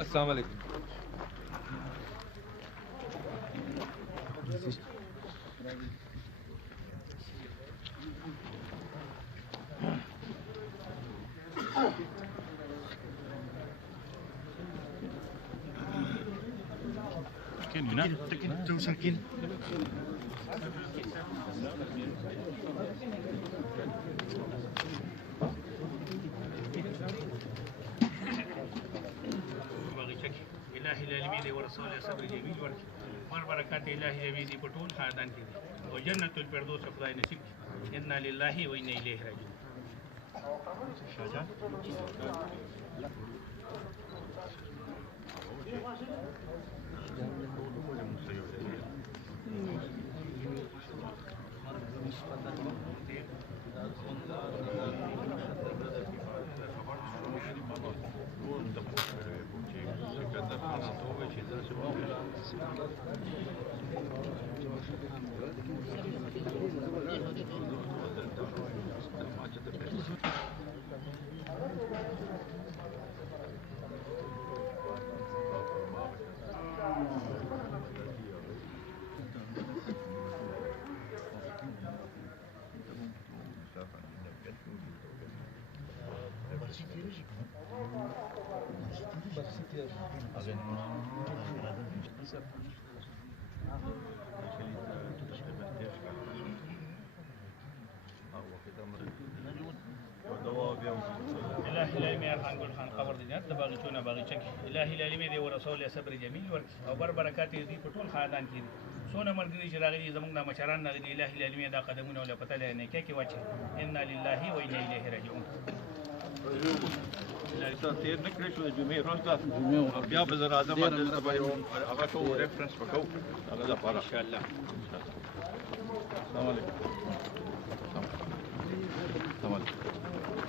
السلام عليكم. Tekin jauh sakin. إله العالمين ورسوله صبر جميل ورك بركات إله العالمين بطول خاندان كذي وجنة الفردوس خداي نصيب إنا لله وإنا إليه راجعون. إله العالمين خان قول خان خبر دنيا تباغي شونا باغي شك إله العالمين ورسوله صبر جميل ورك وبر بركات دي بطول خاندان كذي سونا مرغني شراغي زمنا مشاران نغني إله العالمين دا قدمنا ولا پتہ نه کې واچي إنا لله وإنا إليه راجعون. تیر نکړې شو د جمعې ورځ ده بیا به زه راځم دلته به یو هغه کوو ریفرنس به کوو هغه دپاره إن شاء الله. السلام علیکم. السلام علیکم.